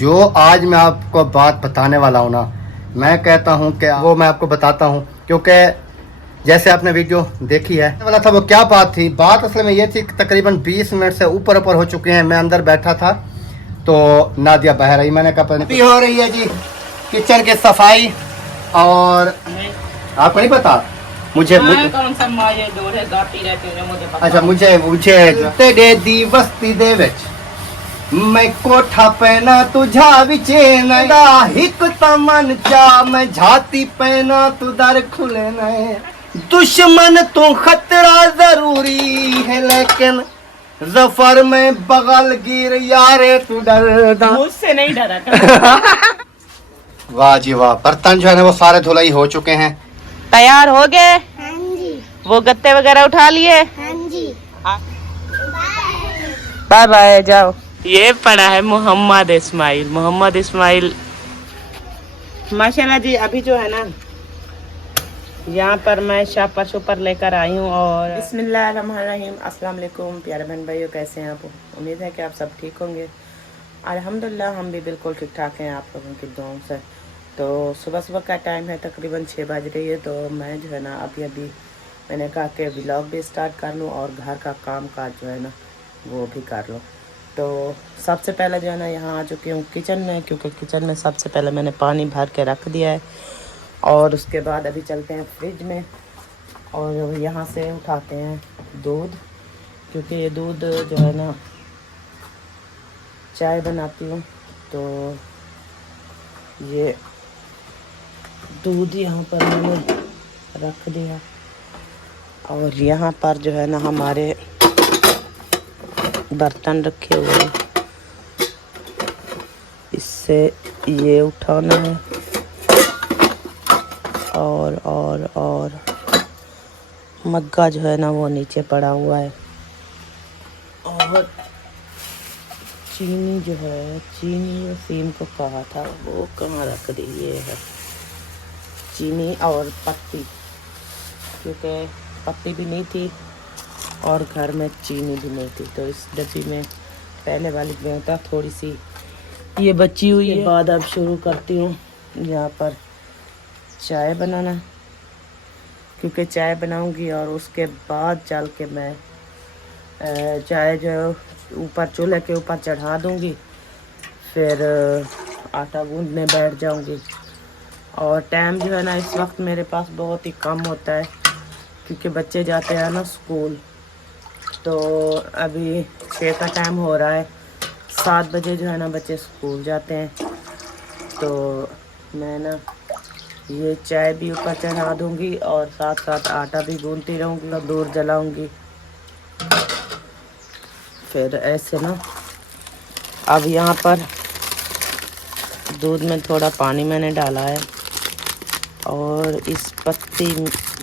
जो आज मैं आपको बात बताने वाला हूँ ना, मैं कहता हूँ कि वो मैं आपको बताता हूँ, क्योंकि जैसे आपने वीडियो देखी है वाला था। वो क्या बात थी? बात असल में ये थी कि तकरीबन 20 मिनट से ऊपर हो चुके हैं। मैं अंदर बैठा था तो नादिया बाहर आई। मैंने कहा पता नहीं हो रही है जी किचन की सफाई। और आपको नहीं पता मुझे कौन सा माये जोर है गाती रहती हूँ मुझे पता। अच्छा, मुझे तेरे दी बस्ती दे विच मैं कोठा पहना तुझा विचे नदा हिक तमन चा मैं झाती पहना तू दर खुले नए दुश्मन तू खतरा जरूरी है लेकिन जफर में बगल गिर यारे तू डरदा। मुझसे नहीं डरा कर। वाह जी वाह। बर्तन जो है ना वो सारे धुलाई हो चुके हैं। तैयार हो गए? हाँ जी। वो गत्ते वगैरह उठा लिए? हाँ जी। बाय बाय, जाओ। ये पड़ा है मोहम्मद इस्माइल। माशाल्लाह जी। अभी जो है ना यहाँ पर मैं शापर लेकर आई हूँ। और बिस्मिल्लाहिर्रहमानिर्रहीम। अस्सलाम वालेकुम प्यारे बहन भाइयों, कैसे हैं आप? उम्मीद है कि आप सब ठीक होंगे। अल्हम्दुलिल्लाह हम भी बिल्कुल ठीक ठाक हैं आप लोगों की दुआओं से। तो सुबह का टाइम है, तकरीबन 6 बज रही है। तो मैं जो है ना अभी मैंने कहा कि व्लॉग भी स्टार्ट कर लूँ और घर का काम काज जो है ना वो भी कर लूँ। तो सबसे पहले जो है ना यहाँ आ चुकी हूँ किचन में, क्योंकि किचन में सबसे पहले मैंने पानी भर के रख दिया है। और उसके बाद अभी चलते हैं फ्रिज में और यहाँ से उठाते हैं दूध, क्योंकि ये दूध जो है ना चाय बनाती हूँ। तो ये दूध यहाँ पर मैंने रख दिया। और यहाँ पर जो है ना हमारे बर्तन रखे हुए हैं, इससे ये उठाना है। और मग्गा जो है ना वो नीचे पड़ा हुआ है। और चीनी जो है, चीनी वसीम को कहा था वो कहाँ रख दी? ये है चीनी और पत्ती, क्योंकि पत्ती भी नहीं थी और घर में चीनी भी नहीं थी। तो इस डब्बी में पहले वाली में था थोड़ी सी ये बची हुई है। बाद अब शुरू करती हूँ यहाँ पर चाय बनाना, क्योंकि चाय बनाऊंगी और उसके बाद चल के मैं चाय जो ऊपर चूल्हे के ऊपर चढ़ा दूंगी, फिर आटा गूंदने बैठ जाऊंगी। और टाइम जो है ना इस वक्त मेरे पास बहुत ही कम होता है, क्योंकि बच्चे जाते हैं ना स्कूल। तो अभी 6 का टाइम हो रहा है, 7 बजे जो है ना बच्चे स्कूल जाते हैं। तो मैं ना ये चाय भी ऊपर चढ़ा दूंगी और साथ साथ आटा भी गूंदती रहूँगी और दूर जलाऊंगी। फिर ऐसे ना अब यहाँ पर दूध में थोड़ा पानी मैंने डाला है और इस पत्ती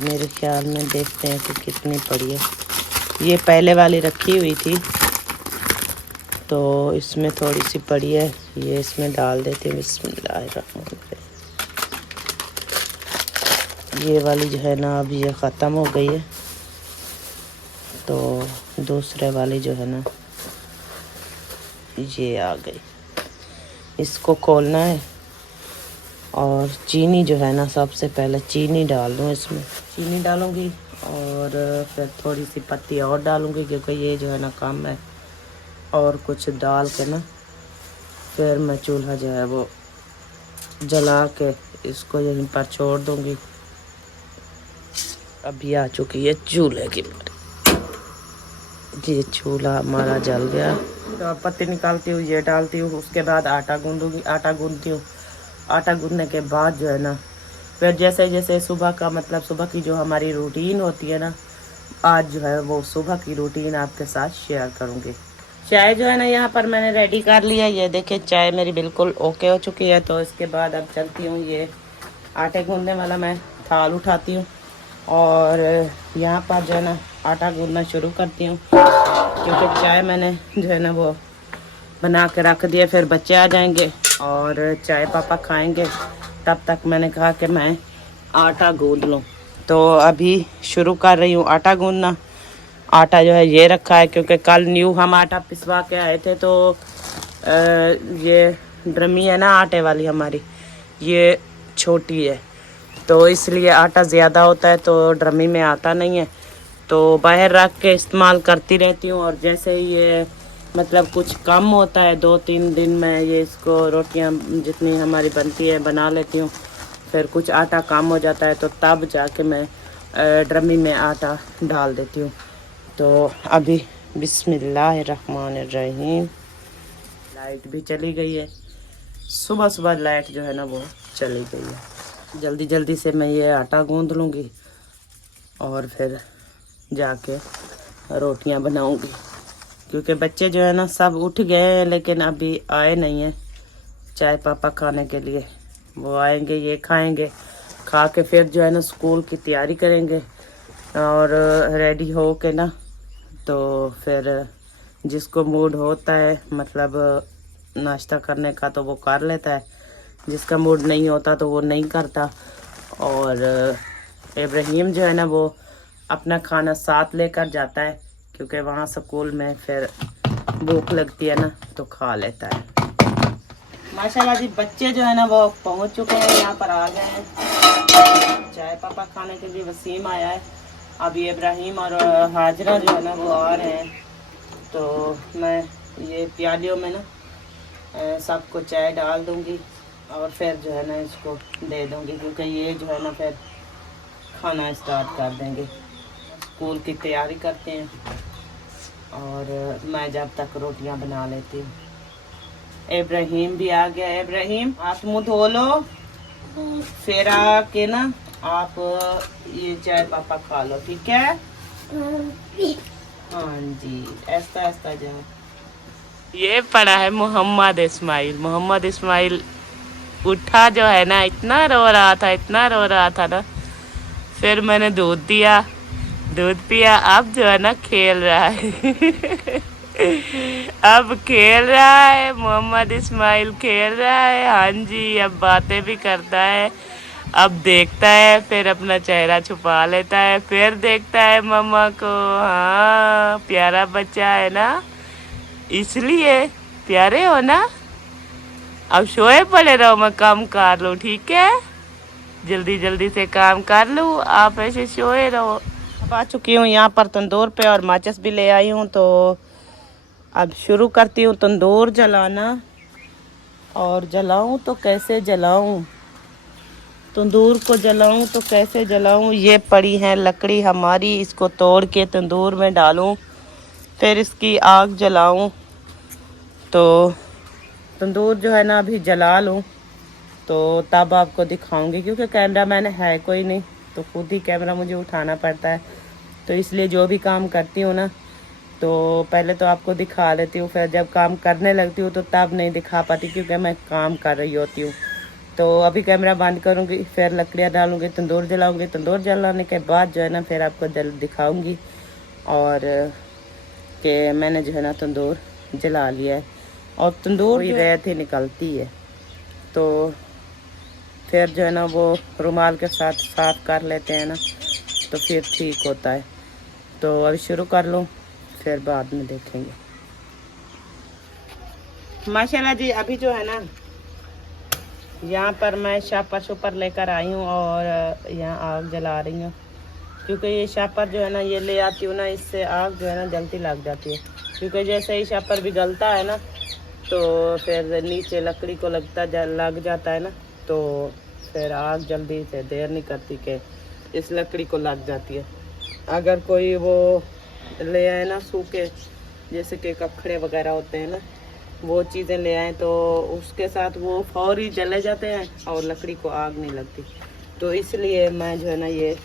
मेरे ख्याल में देखते हैं कि कितनी पड़ी है। ये पहले वाली रखी हुई थी तो इसमें थोड़ी सी पड़ी है, ये इसमें डाल देते हैं। बिस्मिल्लाहिर्रहमानिर्रहीम। ये वाली जो है ना अब ये ख़त्म हो गई है, तो दूसरे वाली जो है ना ये आ गई। इसको खोलना है और चीनी जो है ना सबसे पहले चीनी डाल दूँ। इसमें चीनी डालूँगी और फिर थोड़ी सी पत्ती और डालूँगी, क्योंकि ये जो है ना कम है। और कुछ डाल के ना फिर मैं चूल्हा जो है वो जला के इसको यहीं पर छोड़ दूँगी। अभी आ चुकी है चूल्हे की पर, ये चूल्हा हमारा जल गया। तो पत्ती निकालती हूँ, ये डालती हूँ, उसके बाद आटा गूंदूँगी। आटा गूंदती हूँ, आटा गूंदने के बाद जो है ना फिर जैसे जैसे सुबह का मतलब सुबह की जो हमारी रूटीन होती है ना, आज जो है वो सुबह की रूटीन आपके साथ शेयर करूँगी। चाय जो है ना यहाँ पर मैंने रेडी कर लिया। ये देखिए चाय मेरी बिल्कुल ओके हो चुकी है। तो इसके बाद अब चलती हूँ, ये आटे गूंदने वाला मैं थाल उठाती हूँ और यहाँ पर जो है ना आटा गूंदना शुरू करती हूँ, क्योंकि चाय मैंने जो है ना वो बना के रख दिया। फिर बच्चे आ जाएंगे और चाय पापा खाएंगे, तब तक मैंने कहा कि मैं आटा गूंद लूँ। तो अभी शुरू कर रही हूँ आटा गूंदना। आटा जो है ये रखा है, क्योंकि कल न्यू हम आटा पिसवा के आए थे। तो ये ड्रमी है ना आटे वाली हमारी, ये छोटी है, तो इसलिए आटा ज़्यादा होता है तो ड्रमी में आता नहीं है, तो बाहर रख के इस्तेमाल करती रहती हूँ। और जैसे ही ये मतलब कुछ कम होता है 2-3 दिन में ये इसको रोटियां जितनी हमारी बनती है बना लेती हूँ। फिर कुछ आटा कम हो जाता है तो तब जाके मैं ड्रमी में आटा डाल देती हूँ। तो अभी बिस्मिल्लाहिर्रहमानिर्रहीम, लाइट भी चली गई है। सुबह सुबह लाइट जो है ना वो चली गई है। जल्दी जल्दी से मैं ये आटा गूंद लूँगी और फिर जाके रोटियां बनाऊंगी, क्योंकि बच्चे जो है ना सब उठ गए हैं लेकिन अभी आए नहीं हैं चाय पापा खाने के लिए। वो आएंगे, ये खाएंगे, खा के फिर जो है ना स्कूल की तैयारी करेंगे और रेडी हो के ना, तो फिर जिसको मूड होता है मतलब नाश्ता करने का तो वो कर लेता है, जिसका मूड नहीं होता तो वो नहीं करता। और इब्राहिम जो है ना वो अपना खाना साथ लेकर जाता है, क्योंकि वहाँ स्कूल में फिर भूख लगती है ना तो खा लेता है। माशाल्लाह जी बच्चे जो है ना वो पहुँच चुके हैं, यहाँ पर आ गए हैं चाय पापा खाने के लिए। वसीम आया है, अभी इब्राहिम और हाजरा जो है ना वो आ रहे हैं। तो मैं ये प्यालियों में ना सबको चाय डाल दूँगी और फिर जो है ना इसको दे दूँगी, क्योंकि ये जो है ना फिर खाना स्टार्ट कर देंगे। स्कूल की तैयारी करते हैं और मैं जब तक रोटियां बना लेती हूँ। इब्राहिम भी आ गया। इब्राहिम हाथ मुँह धो लो, फिर आके ना आप ये चाय पापा खा लो, ठीक है? हाँ जी, ऐसा ऐसा जाओ। ये पड़ा है मोहम्मद इस्माइल। मोहम्मद इस्माइल उठा जो है ना, इतना रो रहा था, इतना रो रहा था ना, फिर मैंने दूध दिया, दूध पिया, अब जो है ना खेल रहा है अब खेल रहा है मोहम्मद इस्माइल, खेल रहा है। हाँ जी, अब बातें भी करता है, अब देखता है, फिर अपना चेहरा छुपा लेता है, फिर देखता है मम्मा को। हाँ, प्यारा बच्चा है ना, इसलिए प्यारे हो ना। अब सोए पड़े रहो, मैं काम कर लूँ, ठीक है? जल्दी जल्दी से काम कर लूँ, आप ऐसे सोए रहो। अब आ चुकी हूँ यहाँ पर तंदूर पे और माचिस भी ले आई हूँ, तो अब शुरू करती हूँ तंदूर जलाना। और जलाऊँ तो कैसे जलाऊँ, तंदूर को जलाऊँ तो कैसे जलाऊँ। ये पड़ी है लकड़ी हमारी, इसको तोड़ के तंदूर में डालूँ, फिर इसकी आग जलाऊँ। तो तंदूर जो है ना अभी जला लूँ तो तब आपको दिखाऊंगी, क्योंकि कैमरा मैन है कोई नहीं, तो खुद ही कैमरा मुझे उठाना पड़ता है। तो इसलिए जो भी काम करती हूँ ना तो पहले तो आपको दिखा लेती हूँ, फिर जब काम करने लगती हूँ तो तब नहीं दिखा पाती, क्योंकि मैं काम कर रही होती हूँ। तो अभी कैमरा बंद करूँगी, फिर लकड़ियाँ डालूँगी, तंदूर जलाऊँगी, तंदूर जलाने के बाद जो है ना फिर आपको दिखाऊँगी और कि मैंने जो है ना तंदूर जला लिया है। और तंदूर ही रेत ही निकलती है, तो फिर जो है ना वो रुमाल के साथ साफ कर लेते हैं ना तो फिर ठीक होता है। तो अभी शुरू कर लूँ, फिर बाद में देखेंगे। माशाल्लाह जी अभी जो है ना यहाँ पर मैं शापर शुपर लेकर आई हूँ और यहाँ आग जला रही हूँ, क्योंकि ये शापर जो है ना ये ले आती हूँ ना, इससे आग जो है ना जल्दी लग जाती है। क्योंकि जैसे ही शापर भी गलता है ना तो फिर नीचे लकड़ी को लग जाता है ना, तो फिर आग जल्दी से देर नहीं करती कि इस लकड़ी को लग जाती है। अगर कोई वो ले आए ना सूखे, जैसे कि कखड़े वगैरह होते हैं ना, वो चीज़ें ले आए तो उसके साथ वो फौरी जले जाते हैं और लकड़ी को आग नहीं लगती। तो इसलिए मैं जो है ना ये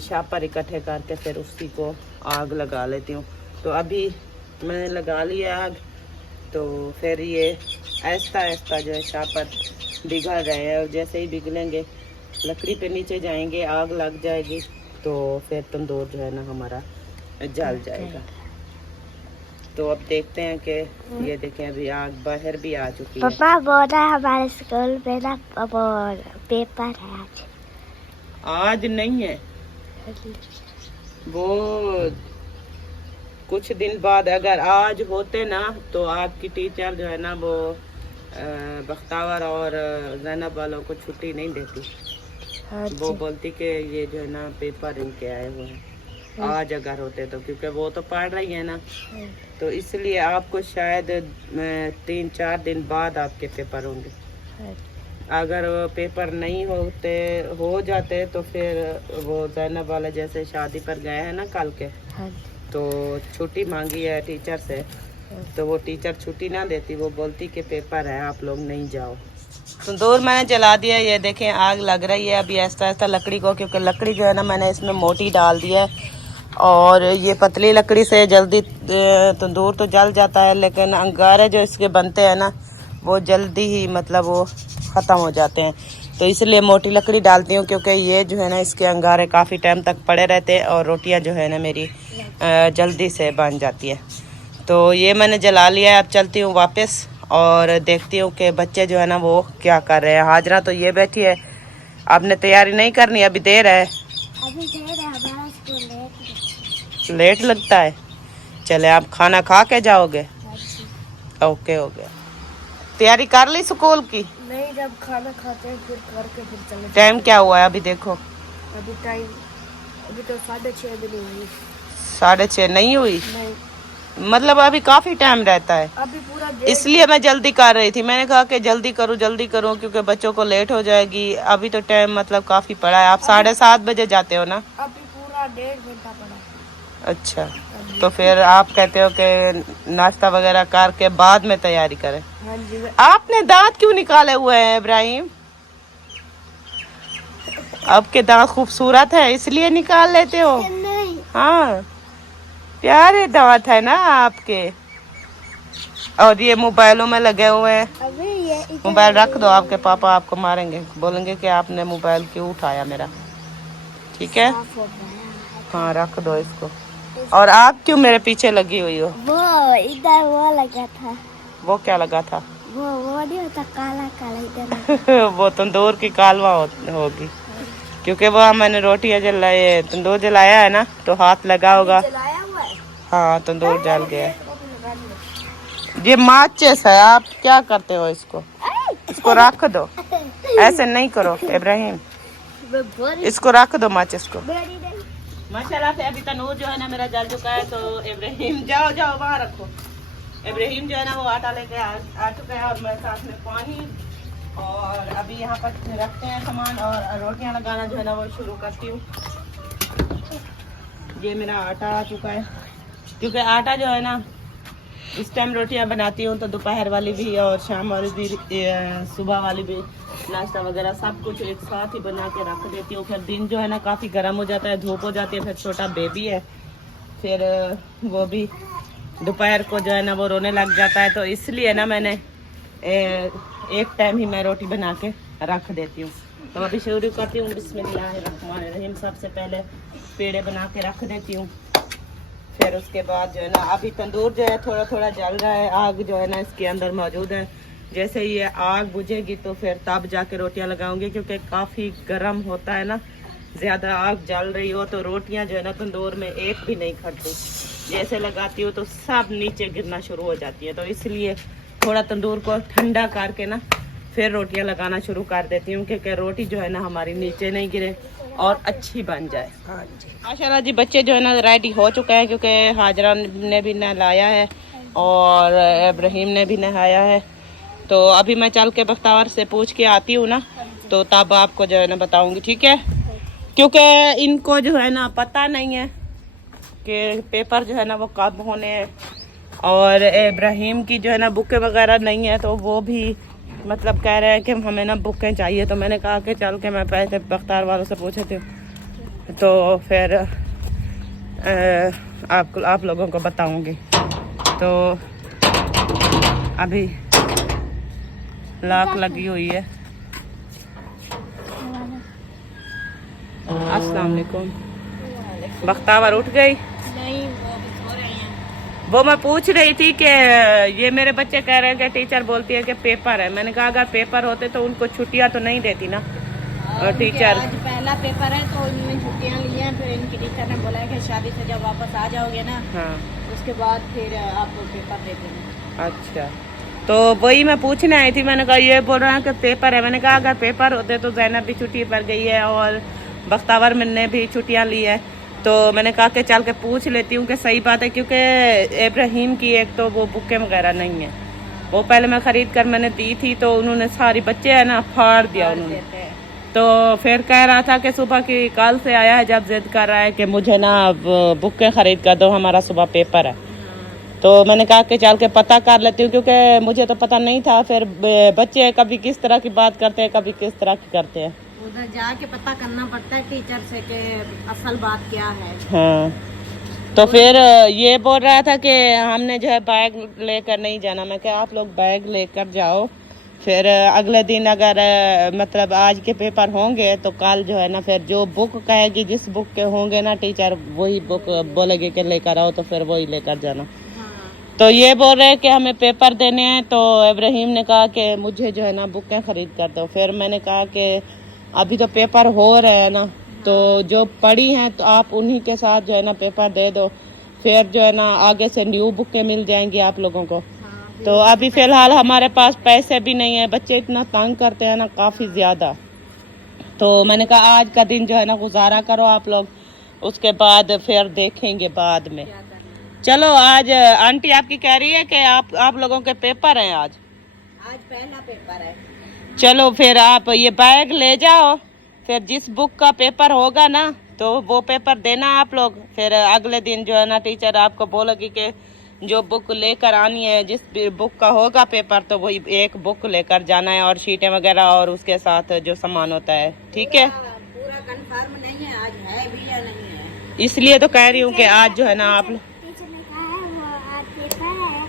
शापर इकट्ठे करके फिर उसी को आग लगा लेती हूँ। तो अभी मैंने लगा लिया आग, तो फिर ये आहिस्ता आहिस्ता जो है शापर बिगड़ रहे हैं, और जैसे ही बिगलेंगे लकड़ी पे नीचे जाएंगे, आग लग जाएगी, तो फिर तंदूर जो है ना हमारा जल जाएगा। तो अब देखते हैं कि ये देखें अभी आग बाहर भी आ चुकी है। पापा बोल रहा है हमारे स्कूल में ना पेपर है आज नहीं है, वो कुछ दिन बाद अगर आज होते ना तो आपकी टीचर जो है ना वो बख्तावर और जैनब वालों को छुट्टी नहीं देती। हाँ वो जी। बोलती कि ये जो है ना पेपर इनके आए हुए हैं, आज अगर होते तो, क्योंकि वो तो पढ़ रही है ना, तो इसलिए आपको शायद 3-4 दिन बाद आपके पेपर होंगे। हाँ अगर वो पेपर नहीं हो जाते तो फिर वो जैनब वाला जैसे शादी पर गए हैं ना कल के, हाँ तो छुट्टी मांगी है टीचर से, तो वो टीचर छुट्टी ना देती, वो बोलती कि पेपर है आप लोग नहीं जाओ। तंदूर मैंने जला दिया, ये देखें आग लग रही है अभी ऐसा ऐसा लकड़ी को, क्योंकि लकड़ी जो है ना मैंने इसमें मोटी डाल दी है, और ये पतली लकड़ी से जल्दी तंदूर तो जल जाता है, लेकिन अंगारे जो इसके बनते हैं ना वो जल्दी ही मतलब वो ख़त्म हो जाते हैं, तो इसलिए मोटी लकड़ी डालती हूँ, क्योंकि ये जो है ना इसके अंगारे काफ़ी टाइम तक पड़े रहते हैं और रोटियाँ जो है ना मेरी जल्दी से बन जाती है। तो ये मैंने जला लिया है, अब चलती हूँ वापस और देखती हूँ कि बच्चे जो है ना वो क्या कर रहे हैं। हाजरा तो ये बैठी है, आपने तैयारी नहीं करनी, अभी देर है, अभी देर है, हमारा स्कूल लेट लगता है। चले आप खाना खा के जाओगे? ओके हो गया। तैयारी कर ली स्कूल की? नहीं, जब खाना खाते हैं फिर करके फिर चले। टाइम क्या हुआ है अभी देखो? अभी टाइम अभी तो 6:30 भी नहीं हुई। 6:30 नहीं हुई? नहीं, मतलब अभी काफी टाइम रहता है, अभी पूरा इसलिए मैं जल्दी कर रही थी। मैंने कहा कि जल्दी करूं क्योंकि बच्चों को लेट हो जाएगी। अभी तो टाइम मतलब काफी पड़ा है। आप 7:30 बजे जाते हो ना? अभी पूरा 1.5 घंटा पड़ा है। अच्छा, तो फिर आप कहते हो कि नाश्ता वगैरह करके बाद में तैयारी करें। हाँ जी। आपने दांत क्यों निकाले हुए हैं इब्राहिम? आपके दांत खूबसूरत है इसलिए निकाल लेते हो? नहीं, हाँ, प्यारे दांत है ना आपके। और ये मोबाइलों में लगे हुए हैं। अभी ये मोबाइल रख दो, आपके पापा आपको मारेंगे, बोलेंगे कि आपने मोबाइल क्यों उठाया मेरा। ठीक है, साफ हो गया है। हाँ रख दो इसको। और आप क्यों मेरे पीछे लगी हुई हो? वो इधर वो लगा था, वो क्या लगा था? वो नहीं होता काला काला इधर। वो तंदूर की कालवा होगी, क्योंकि वो मैंने रोटियां जलाए, तंदूर जलाया है ना, तो हाथ लगा होगा। जलाया हुआ है। हाँ, तंदूर जल गया है। ये माचिस है, आप क्या करते हो इसको? इसको रख दो, ऐसे नहीं करो इब्राहिम, इसको रख दो माचिस को। माशाल्लाह से अभी तनूर जो है ना मेरा जल चुका है, तो इब्राहिम जाओ जाओ वहाँ रखो। इब्राहिम जो है ना वो आटा लेके आ चुका है, और मेरे साथ में पानी, और अभी यहाँ पर रखते हैं सामान और रोटियां लगाना जो है ना वो शुरू करती हूँ। ये मेरा आटा आ चुका है, क्योंकि आटा जो है ना इस टाइम रोटियां बनाती हूँ तो दोपहर वाली भी और शाम वाली भी, सुबह वाली भी, नाश्ता वगैरह सब कुछ एक साथ ही बना के रख देती हूँ। फिर दिन जो है ना काफ़ी गर्म हो जाता है, धूप हो जाती है, फिर छोटा बेबी है, फिर वो भी दोपहर को जो है ना वो रोने लग जाता है, तो इसलिए ना मैंने एक टाइम ही मैं रोटी बना के रख देती हूँ। तो अभी शुरू करती हूँ, बिस्मिल्लाहिर्रहमानिर्रहीम। सबसे पहले पेड़े बना के रख देती हूँ, फिर उसके बाद जो है ना अभी तंदूर जो है थोड़ा थोड़ा जल रहा है, आग जो है ना इसके अंदर मौजूद है। जैसे ये आग बुझेगी तो फिर तब जाके रोटियां लगाऊंगी, क्योंकि काफ़ी गर्म होता है ना, ज़्यादा आग जल रही हो तो रोटियां जो है ना तंदूर में एक भी नहीं खड़ती, जैसे लगाती हो तो सब नीचे गिरना शुरू हो जाती है। तो इसलिए थोड़ा तंदूर को ठंडा करके ना फिर रोटियां लगाना शुरू कर देती हूँ, क्योंकि रोटी जो है ना हमारी नीचे नहीं गिरे और अच्छी बन जाए। हाँ जी, माशाल्लाह जी बच्चे जो है ना रेडी हो चुके हैं, क्योंकि हाजरा ने भी नहलाया है और इब्राहिम ने भी नहाया है। तो अभी मैं चल के बख्तावर से पूछ के आती हूँ ना, तो तब आपको जो है ना बताऊँगी, ठीक है? क्योंकि इनको जो है ना पता नहीं है कि पेपर जो है ना वो कब होने हैं, और इब्राहिम की जो है ना बुकें वगैरह नहीं है, तो वो भी मतलब कह रहे हैं कि हमें ना बुकें चाहिए। तो मैंने कहा कि चल के मैं पहले बख्तार वालों से पूछे थे, तो फिर आप लोगों को बताऊंगी। तो अभी लाक लगी हुई है। अस्सलाम वालेकुम। बख्तावर उठ गई? नहीं, वो अभी सो रहे हैं। वो मैं पूछ रही थी कि ये मेरे बच्चे कह रहे हैं कि टीचर बोलती है कि पेपर है। मैंने कहा अगर पेपर होते तो उनको छुट्टियां तो नहीं देती ना, और टीचर आज पहला पेपर है तो इनमें छुट्टियां ली हैं, फिर इनकी टीचर ने बोला है कि शादी से जब वापस आ जाओगे ना, हाँ, उसके बाद फिर आप पेपर दे देना। अच्छा। तो वही मैं पूछने आई थी। मैंने कहा ये बोल रहे हैं कि पेपर है। मैंने कहा अगर पेपर होते तो ज़ैनब भी छुट्टी पर गई है और बख्तावर ने भी छुट्टियां ली है। तो मैंने कहा कि चल के पूछ लेती हूँ कि सही बात है, क्योंकि इब्राहिम की एक तो वो बुकें वगैरह नहीं है। वो पहले मैं ख़रीद कर मैंने दी थी तो उन्होंने सारी बच्चे है ना फाड़ दिया उन्होंने। तो फिर कह रहा था कि सुबह की कल से आया है जब जिद कर रहा है कि मुझे ना बुकें ख़रीद कर दो, हमारा सुबह पेपर है। तो मैंने कहा कि चल के पता कर लेती हूँ, क्योंकि मुझे तो पता नहीं था। फिर बच्चे कभी किस तरह की बात करते हैं, कभी किस तरह की करते हैं। उधर जाके पता करना पड़ता है टीचर से कि असल बात क्या है। हाँ, तो फिर ये बोल रहा था कि हमने जो है बैग लेकर नहीं जाना। मैं क्या आप लोग बैग लेकर जाओ, फिर अगले दिन अगर मतलब आज के पेपर होंगे तो कल जो है ना फिर जो बुक कहेगी, जिस बुक के होंगे ना टीचर, वही बुक बोलेगी कि लेकर आओ, तो फिर वही लेकर जाना। तो ये बोल रहे हैं कि हमें पेपर देने हैं। तो इब्राहिम ने कहा कि मुझे जो है ना बुकें ख़रीद कर दो। फिर मैंने कहा कि अभी तो पेपर हो रहे हैं ना, तो जो पढ़ी हैं तो आप उन्हीं के साथ जो है ना पेपर दे दो, फिर जो है ना आगे से न्यू बुकें मिल जाएंगी आप लोगों को। तो अभी फ़िलहाल हमारे पास पैसे भी नहीं है, बच्चे इतना तंग करते हैं ना काफ़ी ज़्यादा। तो मैंने कहा आज का दिन जो है ना गुजारा करो आप लोग, उसके बाद फिर देखेंगे बाद में। चलो आज आंटी आपकी कह रही है कि आप लोगों के पेपर हैं आज पहला पेपर है। चलो फिर आप ये बैग ले जाओ, फिर जिस बुक का पेपर होगा ना तो वो पेपर देना आप लोग। फिर अगले दिन जो है ना टीचर आपको बोलेगी कि जो बुक लेकर आनी है, जिस बुक का होगा पेपर, तो वही एक बुक लेकर जाना है और शीटें वगैरह और उसके साथ जो सामान होता है। ठीक है, पूरा कंफर्म नहीं है आज है भी या नहीं है, इसलिए तो कह रही हूँ कि आज जो है ना आप टीचर ने कहा है वो आज पेपर है,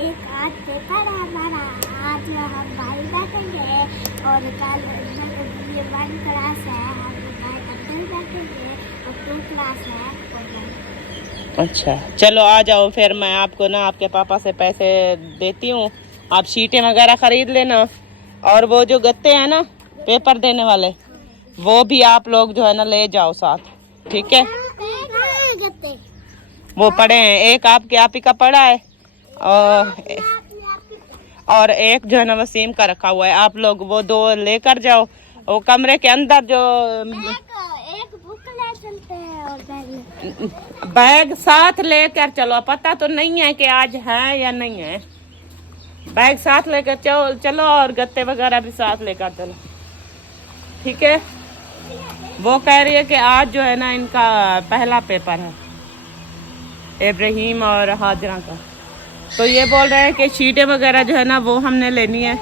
एक आज पेपर है हमारा, आज हम बाहर बैठेंगे और कल ये 1 क्लास है, हम अंदर बैठेंगे और 2 क्लास है। अच्छा चलो आ जाओ, फिर मैं आपको ना आपके पापा से पैसे देती हूँ, आप शीटें वगैरह खरीद लेना। और वो जो गत्ते हैं ना पेपर देने वाले, वो भी आप लोग जो है ना ले जाओ साथ। ठीक है, वो पड़े हैं, एक आपके आप ही का पड़ा है और एक जो है ना वसीम का रखा हुआ है। आप लोग वो 2 लेकर जाओ, वो कमरे के अंदर जो एक बुक ले चलते हैं और बैग साथ लेकर चलो। पता तो नहीं है कि आज है या नहीं है, बैग साथ लेकर चलो और गत्ते वगैरह भी साथ लेकर चलो। ठीक है, वो कह रही है कि आज जो है ना इनका पहला पेपर है, इब्राहिम और हाजरा का। तो ये बोल रहे हैं कि शीटें वगैरह जो है ना वो हमने लेनी है।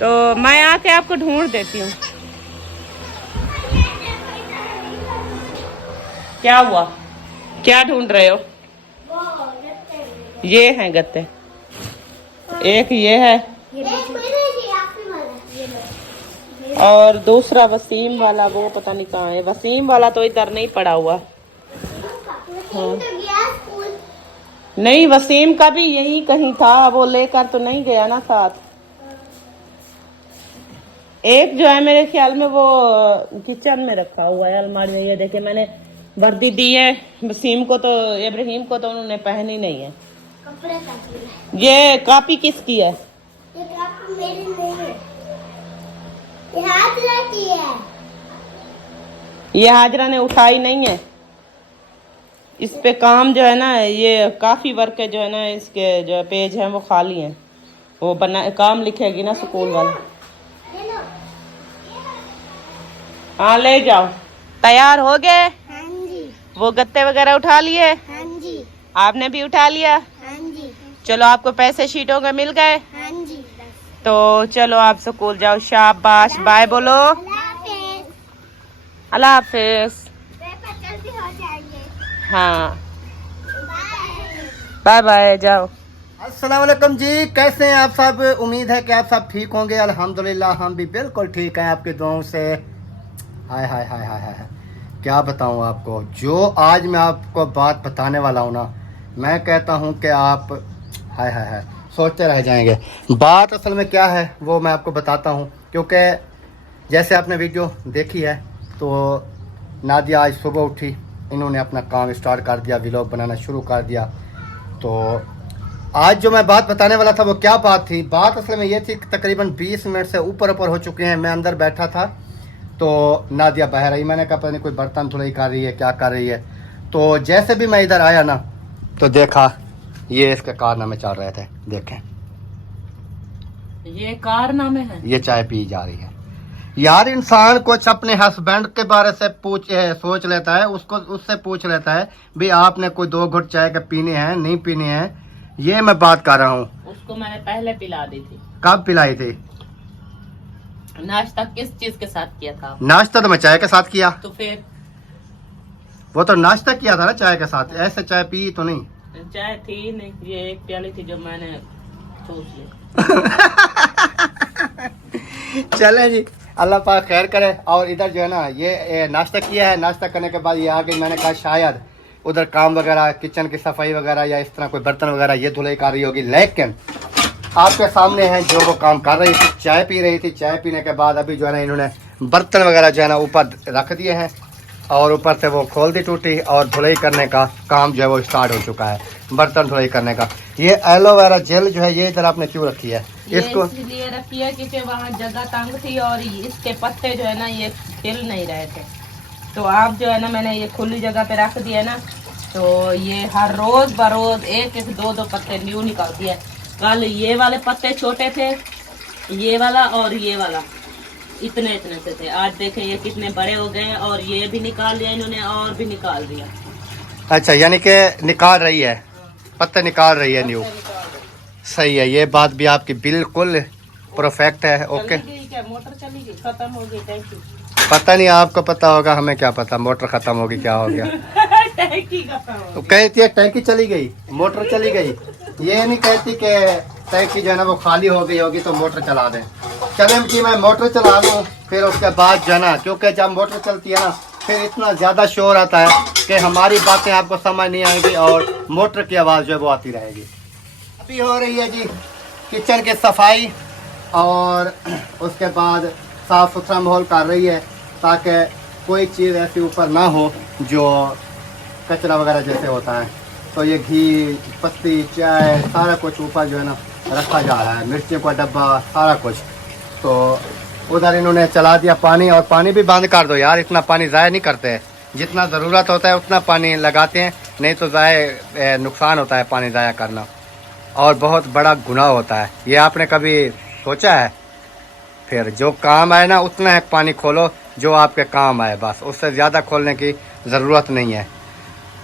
तो मैं आके आपको ढूंढ देती हूँ। क्या हुआ, क्या ढूंढ रहे हो? ये हैं गत्ते, एक ये है और दूसरा वसीम वाला, वो पता नहीं कहाँ है। वसीम वाला तो इधर नहीं पड़ा हुआ। हाँ। नहीं, वसीम का भी यही कहीं था, वो लेकर तो नहीं गया ना साथ। एक जो है मेरे ख्याल में वो किचन में रखा हुआ है अलमारी में। ये देखिए मैंने वर्दी दी है वसीम को, तो इब्राहिम को तो उन्होंने पहनी नहीं है। ये कॉपी किसकी है? ये कॉपी मेरी नहीं है, ये हाजरा की है। ये हाजरा ने उठाई नहीं है। इस पे काम जो है ना, ये काफी वर्क है जो है ना, इसके जो पेज हैं वो खाली हैं। वो बना काम लिखेगी ना स्कूल वाला। हाँ ले जाओ। तैयार हो गए? हाँ जी। वो गत्ते वगैरह उठा लिए? हाँ जी। आपने भी उठा लिया? हाँ जी। चलो आपको पैसे शीटों के मिल गए? हाँ जी। तो चलो आप स्कूल जाओ। शाबाश, बाय बोलो। अल्लाह हाफिज। पेपर जल्दी हो जाएंगे। हाँ बाय बाय, जाओ। अस्सलाम वालेकुम जी, कैसे हैं आप सब? उम्मीद है कि आप सब ठीक होंगे। अल्हम्दुलिल्लाह हम भी बिल्कुल ठीक हैं आपके दुआओं से। हाय हाय हाय हाय हाय, क्या बताऊं आपको। जो आज मैं आपको बात बताने वाला हूं ना, मैं कहता हूं कि आप हाय हाय हाय सोचते रह जाएंगे। बात असल में क्या है वो मैं आपको बताता हूं, क्योंकि जैसे आपने वीडियो देखी है तो नादिया आज सुबह उठी, इन्होंने अपना काम स्टार्ट कर दिया, व्लॉग बनाना शुरू कर दिया। तो आज जो मैं बात बताने वाला था वो क्या बात थी, बात असल में ये थी कि तकरीबन 20 मिनट से ऊपर हो चुके हैं। मैं अंदर बैठा था तो नादिया बह रही, मैंने कहा पता नहीं कोई बर्तन धुलाई कर रही है, क्या कर रही है। तो जैसे भी मैं इधर आया ना तो देखा ये इसके कारनामे चल रहे थे। देखें ये कारनामे हैं। ये चाय पी जा रही है। यार इंसान कुछ अपने हस्बैंड के बारे से सोच लेता है, उससे पूछ लेता है भी आपने कोई 2 घुट चाय के पीने हैं नहीं पीने हैं। ये मैं बात कर रहा हूँ। उसको मैंने पहले पिला दी थी। कब पिलाई थी? नाश्ता किस चीज के साथ किया था? नाश्ता तो मैं चाय के साथ किया। तो फिर वो तो नाश्ता किया था ना चाय के साथ, ऐसे चाय पी तो नहीं। चाय थी नहीं, ये एक प्याली थी जो मैंने सोच ली। चले जी, अल्लाह पाक खैर करे। और इधर जो है ना ये नाश्ता किया है, नाश्ता करने के बाद ये आगे मैंने कहा शायद उधर काम वगैरह किचन की सफाई वगैरह या इस तरह कोई बर्तन वगैरह ये धुलाई कर रही होगी। लेकिन आपके सामने है जो वो काम कर रही थी, चाय पी रही थी। चाय पीने के बाद अभी जो है ना इन्होंने बर्तन वगैरह जो है ना ऊपर रख दिए हैं और ऊपर से वो खोल दी टूटी और धुलाई करने का काम जो है वो स्टार्ट हो चुका है, बर्तन धुलाई करने का। ये एलोवेरा जेल जो है ये इधर आपने क्यों रखी है? इसको इसलिए रखी है क्योंकि वहाँ जगह तंग थी और इसके पत्ते जो है ना ये खिल नहीं रहे थे। तो आप जो है ना मैंने ये खुली जगह पे रख दिया ना, तो ये हर रोज बरोज 1-1, 2-2 पत्ते न्यू निकलती है। कल ये वाले पत्ते छोटे थे, ये वाला और ये वाला इतने इतने से थे। आज देखें ये कितने बड़े हो गए और ये भी निकाल लिया इन्होंने और भी निकाल दिया। अच्छा, यानी कि निकाल रही है, पत्ते निकाल रही है न्यू। सही है, ये बात भी आपकी बिल्कुल परफेक्ट है। ओके, चली गई क्या? मोटर चली गई, खत्म हो गई टैंकी। पता नहीं, आपको पता होगा, हमें क्या पता मोटर खत्म होगी क्या हो गया। टैंकी खत्म हो तो कहती है टैंकी चली गई, मोटर चली गई। ये नहीं कहती कि टैंकी जो है ना वो खाली हो गई होगी तो मोटर चला दें। चले कि मैं मोटर चला लूँ, फिर उसके बाद जो है ना, क्योंकि जब मोटर चलती है ना फिर इतना ज़्यादा शोर आता है कि हमारी बातें आपको समझ नहीं आएंगी और मोटर की आवाज़ जो है वो आती रहेगी। अभी हो रही है जी किचन की सफाई और उसके बाद साफ़ सुथरा माहौल कर रही है ताकि कोई चीज़ ऐसी ऊपर ना हो जो कचरा वगैरह जैसे होता है। तो ये घी, पत्ती, चाय सारा कुछ ऊपर जो है ना रखा जा रहा है, मिर्चियों का डब्बा सारा कुछ। तो उधर इन्होंने चला दिया पानी, और पानी भी बंद कर दो यार, इतना पानी ज़ाया नहीं करते। जितना ज़रूरत होता है उतना पानी लगाते हैं, नहीं तो ज़ाया नुकसान होता है पानी ज़ाया करना, और बहुत बड़ा गुनाह होता है। ये आपने कभी सोचा है? फिर जो काम आए ना उतना है पानी खोलो जो आपके काम आए, बस उससे ज़्यादा खोलने की ज़रूरत नहीं है।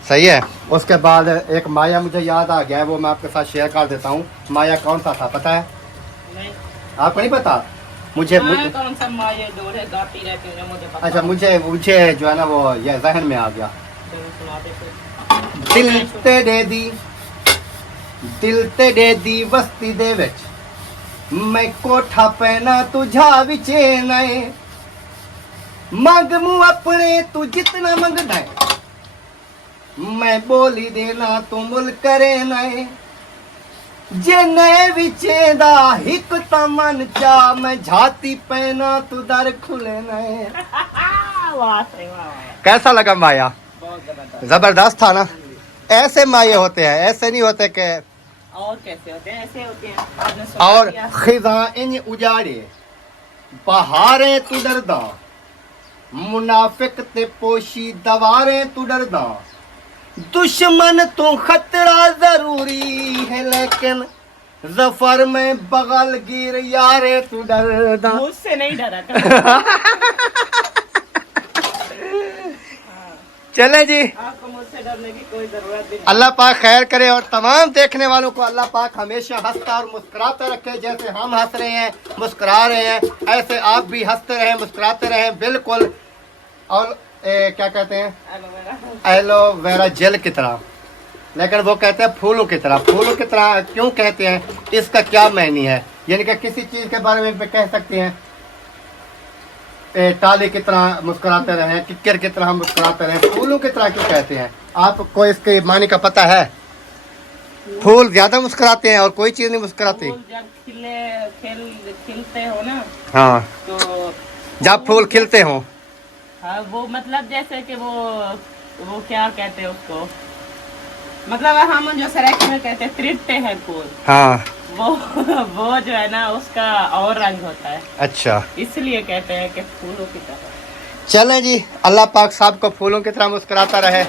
सही है। उसके बाद एक माया मुझे याद आ गया है, वो मैं आपके साथ शेयर कर देता हूँ। माया कौन सा था पता है? नहीं। आपको नहीं पता? मुझे कौन सा माया डोरे गाती रहती है मुझे पता। अच्छा, मुझे जो है ना वो ये जहन में आ गया। दिल तेरे दी वस्ती दे विच मैं कोठा पैना तुझा विचे नए मंग मु अपने तू जितना मंगदा है मैं बोली देना तू मुल करे नए जे नए विचे दा हिक तमन चा मैं झाती पैना तू दर खुले नए। कैसा लगा माया? जबरदस्त था ना। ऐसे माये होते हैं, ऐसे नहीं होते कि और कैसे होते हैं? ऐसे होते हैं। आपने सुना और दिया? खिजा इन उजाड़े बहारे तू डरदा मुनाफिक ते पोशी दवारे तू डरदा दुश्मन तो खतरा जरूरी है लेकिन जफर में बगल गिर यारे तू डरदा। मुझसे नहीं डरा कर। चले जी, आपको मुझसे डरने की कोई जरूरत नहीं। अल्लाह पाक खैर करे और तमाम देखने वालों को अल्लाह पाक हमेशा हंसता और मुस्कुराते रखे। जैसे हम हंस रहे हैं, मुस्कुरा रहे हैं, ऐसे आप भी हंसते रहें, मुस्कुराते रहें, बिल्कुल। और क्या कहते हैं, एलोवेरा जेल की तरह, लेकिन वो कहते हैं फूलों की तरह। फूलों की तरह क्यों कहते हैं, इसका क्या मायने है? यानी कि किसी चीज़ के बारे में कह सकते हैं टाली की तरह मुस्कुराते रहें, किक्कर की तरह मुस्कुराते रहें। फूलों की तरह क्यों कहते हैं? आपको इसके मानी का पता है? फूल ज्यादा मुस्कुराते हैं और कोई चीज नहीं मुस्कुराती। फूल जब खिलते हो ना, हाँ, तो जब फूल खिलते हो, हाँ, वो मतलब जैसे कि वो क्या कहते हैं उसको, मतलब हम जो सराइकी में कहते हैं त्रिट्टे है फूल, हाँ वो जो है ना उसका और रंग होता है, अच्छा। इसलिए कहते हैं कि फूलों की तरह। चलें जी, अल्लाह पाक साहब को फूलों की तरह मुस्कुराता रहे,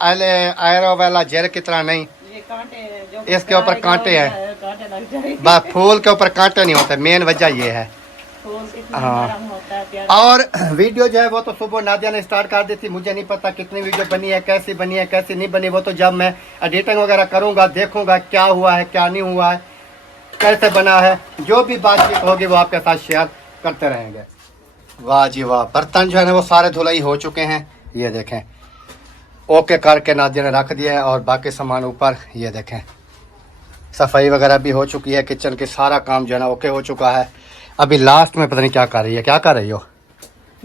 एलोवेरा जेल की तरह नहीं। ये कांटे जो इसके ऊपर कांटे हैं, कांटे लग जाएंगे। बस फूल के ऊपर कांटे नहीं होते, मेन वजह ये है। फूल कितना हाँ। नरम होता है, प्यारा। और वीडियो जो है वो तो सुबह नादिया ने स्टार्ट कर दी थी, मुझे नहीं पता कितनी वीडियो बनी है, कैसी बनी है, कैसी नहीं बनी, वो तो जब मैं एडिटिंग वगैरह करूँगा देखूंगा क्या हुआ है क्या नहीं हुआ है, कैसे बना है, जो भी बातचीत होगी वो आपके साथ शेयर करते रहेंगे। वाह जी वाह, बर्तन जो है ना वो सारे धुलाई हो चुके हैं, ये देखें ओके करके नादिया ने रख दिया है, और बाकी सामान ऊपर, ये देखें सफाई वगैरह भी हो चुकी है, किचन के सारा काम जो है ना ओके हो चुका है। अभी लास्ट में पता नहीं क्या कर रही है, क्या कर रही हो?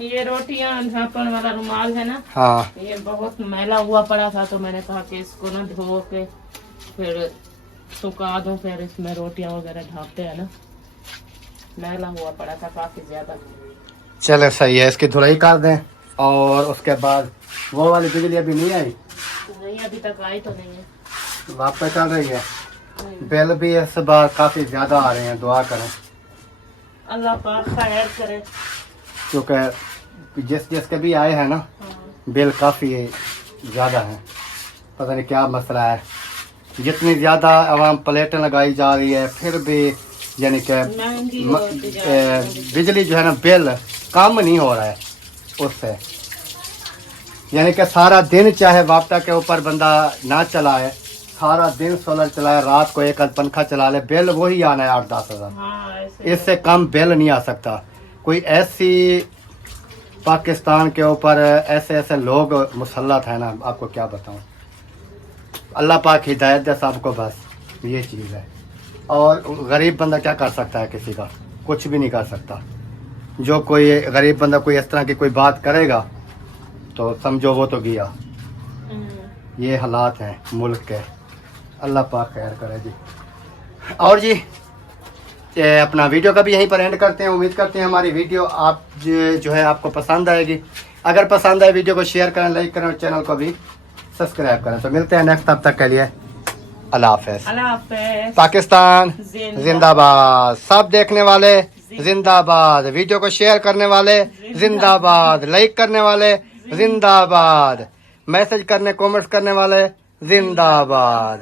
ये रोटियां झाँपने वाला रुमाल है ना, हाँ ये बहुत मैला हुआ पड़ा था, तो मैंने कहा कि इसको ना धो के फिर सुखा दूं, फिर इसमें रोटियां वगैरह ढापते हैं ना, मैला हुआ पड़ा था काफी ज्यादा। चले सही है, इसकी धुलाई कर दें। और उसके बाद वो वाली बिजली अभी नहीं आई, नहीं अभी तक आई तो नहीं है, वापस चल रही है। बिल भी इस बार काफी ज्यादा आ रहे हैं, दुआ करें अल्लाह पाक खैर करे। क्योंकि जिसके भी आए हैं ना हाँ। बिल काफी ज्यादा है, पता नहीं क्या मसला है। जितनी ज्यादा आवाम प्लेटें लगाई जा रही है फिर भी यानी कि महंगी होती जा रही है। बिजली जो है ना बिल कम नहीं हो रहा है उससे, यानी कि सारा दिन चाहे वापटा के ऊपर बंदा ना चलाए, सारा दिन सोलर चलाए, रात को एक आध पंखा चला ले, बिल वही आना है 8-10 हज़ार, हाँ, ऐसे इससे कम बिल नहीं आ सकता। कोई ऐसी पाकिस्तान के ऊपर ऐसे ऐसे लोग मुसल्लत है ना, आपको क्या बताऊं। अल्लाह पाक हिदायत दे सबको, बस ये चीज़ है। और गरीब बंदा क्या कर सकता है, किसी का कुछ भी नहीं कर सकता। जो कोई गरीब बंदा कोई इस तरह की कोई बात करेगा तो समझो वो तो गया। ये हालात हैं मुल्क के, अल्लाह पाक खैर करे जी। और जी ये अपना वीडियो का भी यहीं पर एंड करते हैं। उम्मीद करते हैं हमारी वीडियो आप जो है आपको पसंद आएगी। अगर पसंद आए वीडियो को शेयर करें, लाइक करें और चैनल को भी सब्सक्राइब करें। तो मिलते हैं नेक्स्ट, तब तक के लिए अल्लाह हाफ़िज़। अल्लाह हाफ़िज़। पाकिस्तान जिंदाबाद, सब देखने वाले जिंदाबाद, वीडियो को शेयर करने वाले जिंदाबाद, लाइक करने वाले जिंदाबाद, मैसेज करने कमेंट्स करने वाले जिंदाबाद।